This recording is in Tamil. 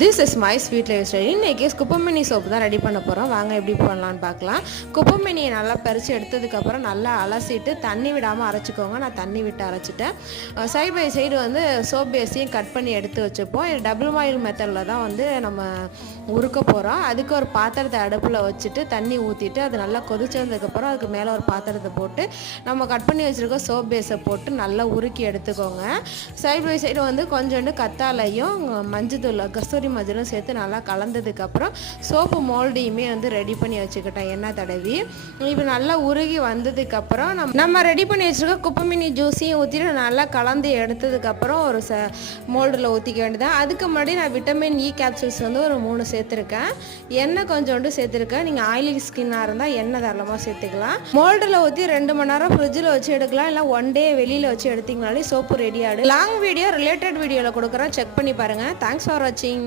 This is my sweet life style. இன்றைக்கி குப்பமினி சோப்பு தான் ரெடி பண்ண போகிறோம். வாங்க எப்படி பண்ணலான்னு பார்க்கலாம். குப்பமினியை நல்லா பறித்து எடுத்ததுக்கப்புறம் நல்லா அலசிட்டு தண்ணி விடாமல் அரைச்சிக்கோங்க. நான் தண்ணி விட்டு அரைச்சிட்டேன். சைட் பை சைடு வந்து சோப் பேஸையும் கட் பண்ணி எடுத்து வச்சுப்போம். இது டபுள் பாயில் மெத்தடில் தான் வந்து நம்ம உருக்க போகிறோம். அதுக்கு ஒரு பாத்திரத்தை அடுப்பில் வச்சுட்டு தண்ணி ஊற்றிட்டு அது நல்லா கொதிச்சதுக்கப்புறம் அதுக்கு மேலே ஒரு பாத்திரத்தை போட்டு நம்ம கட் பண்ணி வச்சுருக்க சோப் பேஸை போட்டு நல்லா உருக்கி எடுத்துக்கோங்க. சைட் பை சைடு வந்து கொஞ்சோண்டு கத்தாழையும் மஞ்சத்தூள் கஸ்தூரி மஞ்சளும் சேர்த்து நல்லா கலந்ததுக்கப்புறம் சோப்பு மோல்டையுமே வந்து ரெடி பண்ணி வச்சுக்கிட்டேன் எண்ணெய் தடவி. இப்போ நல்லா உருகி வந்ததுக்கப்புறம் நம்ம ரெடி பண்ணி வச்சுருக்க குப்பமினி ஜூஸையும் ஊற்றிட்டு நல்லா கலந்து எடுத்ததுக்கப்புறம் ஒரு மோல்டில் ஊற்றிக்க வேண்டியதான். அதுக்கு முன்னாடி நான் விட்டமின் இ கேப்சூல்ஸ் வந்து ஒரு 3 சேர்த்துருக்கேன். எண்ணெய் கொஞ்சோண்டு சேர்த்துருக்கேன். நீங்கள் ஆயிலி ஸ்கின்னாக இருந்தால் எண்ணெய் தாராளமாக சேர்த்துக்கலாம். மோல்டில் ஊற்றி 2 மணி நேரம் ஃப்ரிட்ஜில் வச்சு எடுக்கலாம். இல்லை 1 டே வெளியில் வச்சு எடுத்திங்கனாலே சோப்பு ரெடி ஆகிடும். லாங் வீடியோ ரிலேட்டட் வீடியோவில் கொடுக்குறேன், செக் பண்ணி பாருங்கள். தேங்க்ஸ் ஃபார் வாட்சிங்.